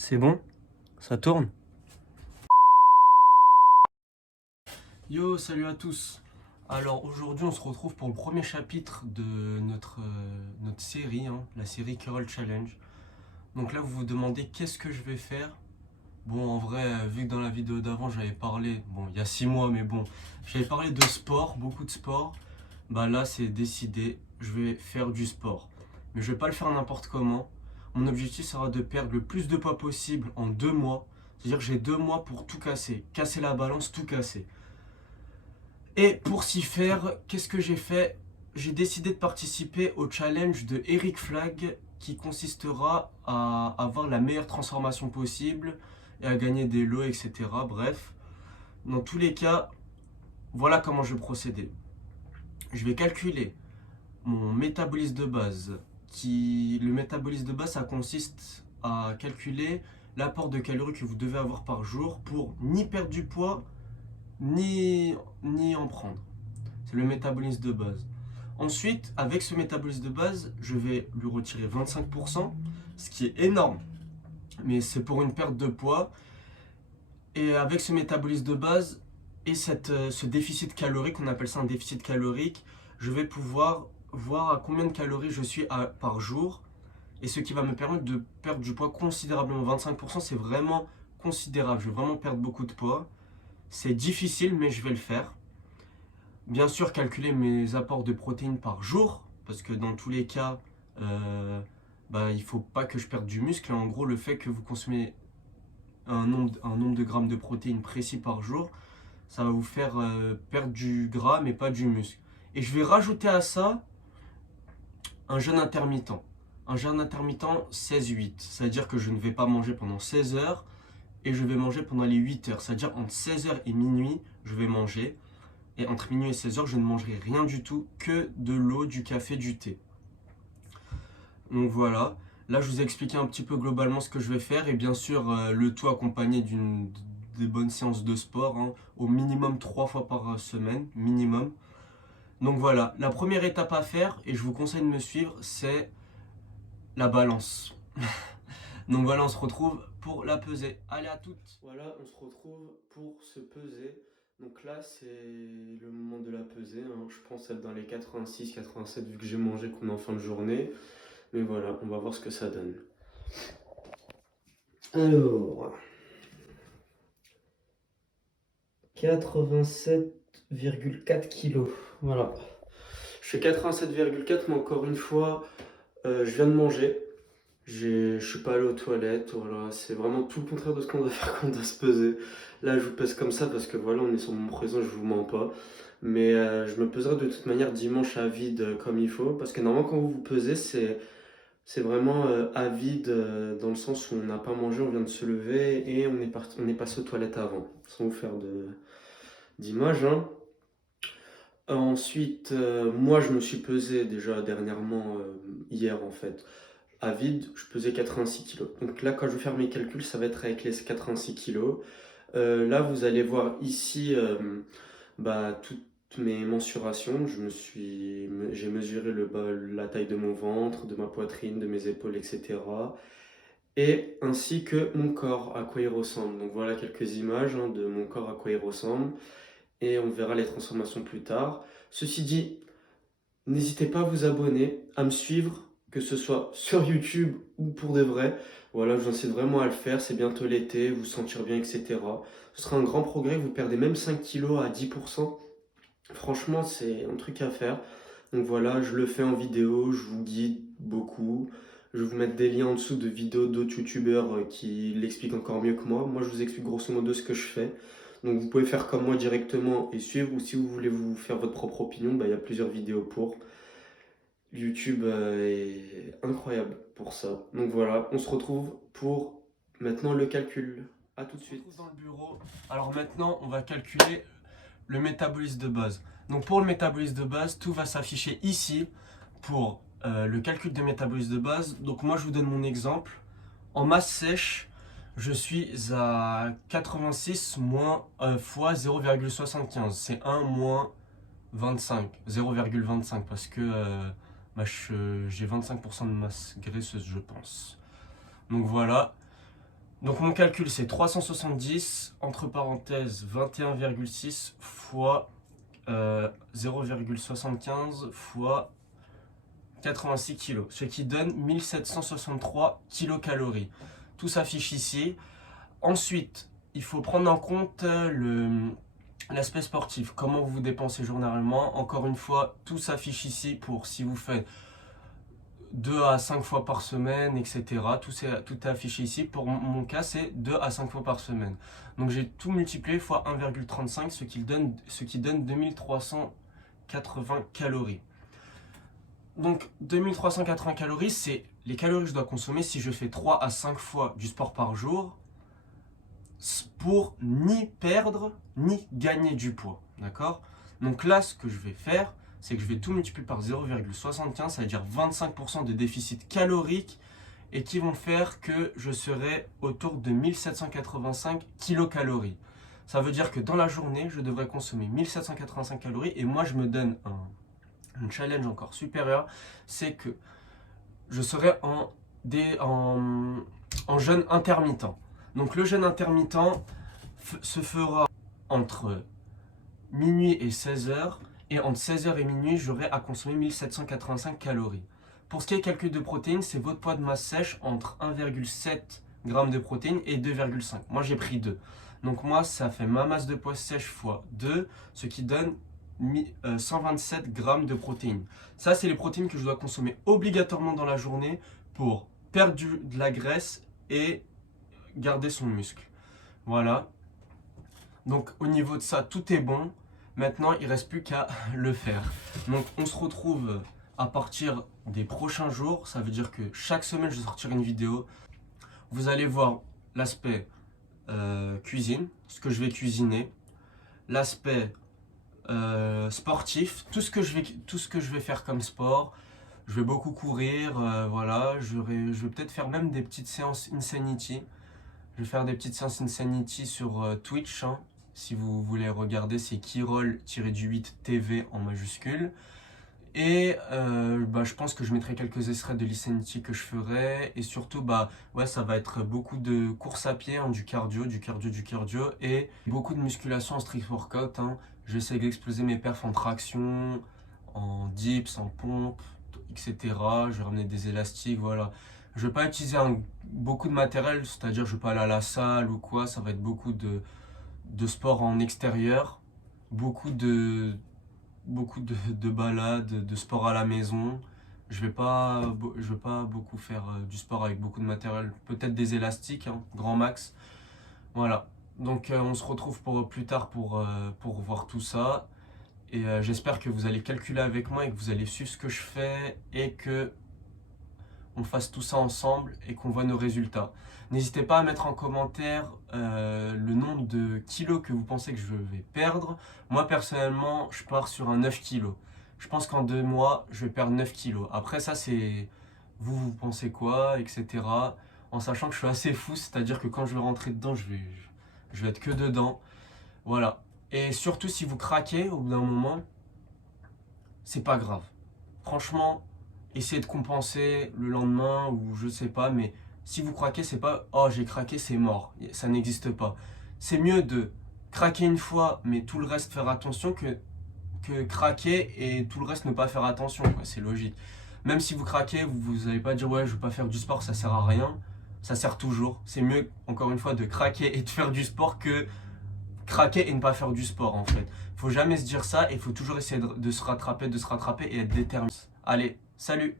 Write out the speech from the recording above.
C'est bon? Ça tourne? Yo, salut à tous! Alors aujourd'hui on se retrouve pour le premier chapitre de notre série, la série Curl Challenge. Donc là vous vous demandez qu'est-ce que je vais faire? Bon en vrai, vu que dans la vidéo d'avant j'avais parlé, bon il y a 6 mois mais bon, j'avais parlé de sport, beaucoup de sport. Bah là c'est décidé, je vais faire du sport. Mais je vais pas le faire n'importe comment. Mon objectif sera de perdre le plus de poids possible en 2 mois. C'est-à-dire que j'ai 2 mois pour tout casser. Casser la balance, tout casser. Et pour s'y faire, qu'est-ce que j'ai fait? J'ai décidé de participer au challenge de Eric Flag qui consistera à avoir la meilleure transformation possible et à gagner des lots, etc. Bref, dans tous les cas, voilà comment je vais procéder. Je vais calculer mon métabolisme de base. Le métabolisme de base, ça consiste à calculer l'apport de calories que vous devez avoir par jour pour ni perdre du poids, ni en prendre. C'est le métabolisme de base. Ensuite, avec ce métabolisme de base, je vais lui retirer 25%, ce qui est énorme, mais c'est pour une perte de poids. Et avec ce métabolisme de base et ce déficit calorique, on appelle ça un déficit calorique, je vais pouvoir voir à combien de calories je suis par jour, et ce qui va me permettre de perdre du poids considérablement. 25%, c'est vraiment considérable, je vais vraiment perdre beaucoup de poids. C'est difficile, mais je vais le faire. Bien sûr, calculer mes apports de protéines par jour, parce que dans tous les cas, il ne faut pas que je perde du muscle. En gros, le fait que vous consommez un nombre de grammes de protéines précis par jour, ça va vous faire perdre du gras, mais pas du muscle. Et je vais rajouter à ça un jeûne intermittent. Un jeûne intermittent 16-8, c'est-à-dire que je ne vais pas manger pendant 16 heures et je vais manger pendant les 8 heures. C'est-à-dire entre 16 heures et minuit, je vais manger. Et entre minuit et 16 heures, je ne mangerai rien du tout, que de l'eau, du café, du thé. Donc voilà, là je vous ai expliqué un petit peu globalement ce que je vais faire. Et bien sûr, le tout accompagné des bonnes séances de sport, au minimum 3 fois par semaine, minimum. Donc voilà, la première étape à faire, et je vous conseille de me suivre, c'est la balance. Donc voilà, on se retrouve pour la pesée. Allez, à toutes. Voilà, on se retrouve pour se peser. Donc là, c'est le moment de la pesée. Je pense être dans les 86, 87 vu que j'ai mangé qu'on est en fin de journée. Mais voilà, on va voir ce que ça donne. Alors, 87,4 kilos. Voilà. Je fais 87,4, mais encore une fois, je viens de manger. Je suis pas allé aux toilettes, voilà, c'est vraiment tout le contraire de ce qu'on doit faire quand on doit se peser. Là, je vous pèse comme ça parce que voilà, on est sur mon présent, je vous mens pas. Mais je me peserai de toute manière dimanche à vide comme il faut. Parce que normalement, quand vous vous pesez, c'est vraiment à vide dans le sens où on n'a pas mangé, on vient de se lever et on est passé aux toilettes avant. Sans vous faire d'image, hein. Ensuite, moi, je me suis pesé déjà dernièrement, hier en fait. À vide, je pesais 86 kilos. Donc là, quand je vais faire mes calculs, ça va être avec les 86 kilos. Là, vous allez voir ici toutes mes mensurations. J'ai mesuré la taille de mon ventre, de ma poitrine, de mes épaules, etc. Et ainsi que mon corps, à quoi il ressemble. Donc voilà quelques images de mon corps, à quoi il ressemble. Et on verra les transformations plus tard. Ceci dit, n'hésitez pas à vous abonner, à me suivre, que ce soit sur YouTube ou pour de vrai. Voilà, je vous incite vraiment à le faire. C'est bientôt l'été, vous sentir bien, etc. Ce sera un grand progrès. Vous perdez même 5 kilos à 10%. Franchement, c'est un truc à faire. Donc voilà, je le fais en vidéo, je vous guide beaucoup. Je vais vous mettre des liens en dessous de vidéos d'autres youtubeurs qui l'expliquent encore mieux que moi. Moi, je vous explique grosso modo ce que je fais. Donc vous pouvez faire comme moi directement et suivre, ou si vous voulez vous faire votre propre opinion, il y a plusieurs vidéos pour. YouTube est incroyable pour ça. Donc voilà, on se retrouve pour maintenant le calcul. A tout de suite. On se retrouve dans le bureau. Alors maintenant, on va calculer le métabolisme de base. Donc pour le métabolisme de base, tout va s'afficher ici pour le calcul de métabolisme de base. Donc moi, je vous donne mon exemple. En masse sèche, je suis à 86 fois 0,75. C'est 1 moins 25, 0,25 parce que j'ai 25% de masse graisseuse, je pense. Donc voilà. Donc mon calcul c'est 370 entre parenthèses 21,6 fois 0,75 fois 86 kg, ce qui donne 1763 kilocalories. Tout s'affiche ici. Ensuite, il faut prendre en compte l'aspect sportif. Comment vous dépensez journalièrement. Encore une fois, tout s'affiche ici pour si vous faites 2 à 5 fois par semaine, etc. Tout est affiché ici. Pour mon cas, c'est 2 à 5 fois par semaine. Donc j'ai tout multiplié fois 1,35, ce qui donne 2380 calories. Donc 2380 calories, c'est les calories que je dois consommer si je fais 3 à 5 fois du sport par jour pour ni perdre ni gagner du poids. D'accord? Donc là, ce que je vais faire, c'est que je vais tout multiplier par 0,75, ça veut dire 25% de déficit calorique et qui vont faire que je serai autour de 1785 kilocalories. Ça veut dire que dans la journée, je devrais consommer 1785 calories et moi, je me donne un challenge encore supérieur, c'est que je serai en jeûne intermittent. Donc le jeûne intermittent se fera entre minuit et 16h, et entre 16h et minuit, j'aurai à consommer 1785 calories. Pour ce qui est calcul de protéines, c'est votre poids de masse sèche entre 1,7 g de protéines et 2,5. Moi j'ai pris 2. Donc moi ça fait ma masse de poids sèche fois 2, ce qui donne 127 g de protéines. Ça, c'est les protéines que je dois consommer obligatoirement dans la journée pour perdre de la graisse et garder son muscle. Voilà. Donc, au niveau de ça, tout est bon. Maintenant, il ne reste plus qu'à le faire. Donc, on se retrouve à partir des prochains jours. Ça veut dire que chaque semaine, je vais sortir une vidéo. Vous allez voir l'aspect cuisine, ce que je vais cuisiner, l'aspect sportif, tout ce que je vais faire comme sport. Je vais beaucoup courir, voilà. Je vais peut-être faire même des petites séances Insanity. Je vais faire des petites séances Insanity sur Twitch, hein. Si vous voulez regarder, c'est Kirol-8 TV en majuscule. Et je pense que je mettrai quelques extraits de l'Insanity que je ferai. Et surtout, ouais, ça va être beaucoup de course à pied, hein, du cardio, et beaucoup de musculation en street workout, hein. J'essaie d'exploser mes perfs en traction, en dips, en pompe, etc. Je vais ramener des élastiques, voilà. Je vais pas utiliser beaucoup de matériel, c'est-à-dire je vais pas aller à la salle ou quoi. Ça va être beaucoup de sport en extérieur, beaucoup de balades, de sport à la maison. Je vais pas beaucoup faire du sport avec beaucoup de matériel, peut-être des élastiques, hein, grand max. Voilà. Donc on se retrouve plus tard pour voir tout ça. Et j'espère que vous allez calculer avec moi et que vous allez suivre ce que je fais et que on fasse tout ça ensemble et qu'on voit nos résultats. N'hésitez pas à mettre en commentaire le nombre de kilos que vous pensez que je vais perdre. Moi personnellement, je pars sur un 9 kilos. Je pense qu'en 2 mois, je vais perdre 9 kilos. Après ça, c'est vous pensez quoi, etc. En sachant que je suis assez fou, c'est-à-dire que quand je vais rentrer dedans, je vais être que dedans. Voilà. Et surtout, si vous craquez au bout d'un moment, c'est pas grave. Franchement, essayez de compenser le lendemain ou je sais pas, mais si vous craquez, c'est pas « Oh, j'ai craqué, c'est mort ». Ça n'existe pas. C'est mieux de craquer une fois, mais tout le reste faire attention que craquer et tout le reste ne pas faire attention. C'est logique. Même si vous craquez, vous n'allez pas dire « Ouais, je veux pas faire du sport, ça sert à rien ». Ça sert toujours. C'est mieux, encore une fois, de craquer et de faire du sport que craquer et ne pas faire du sport, en fait. Faut jamais se dire ça et il faut toujours essayer de se rattraper et être déterminé. Allez, salut!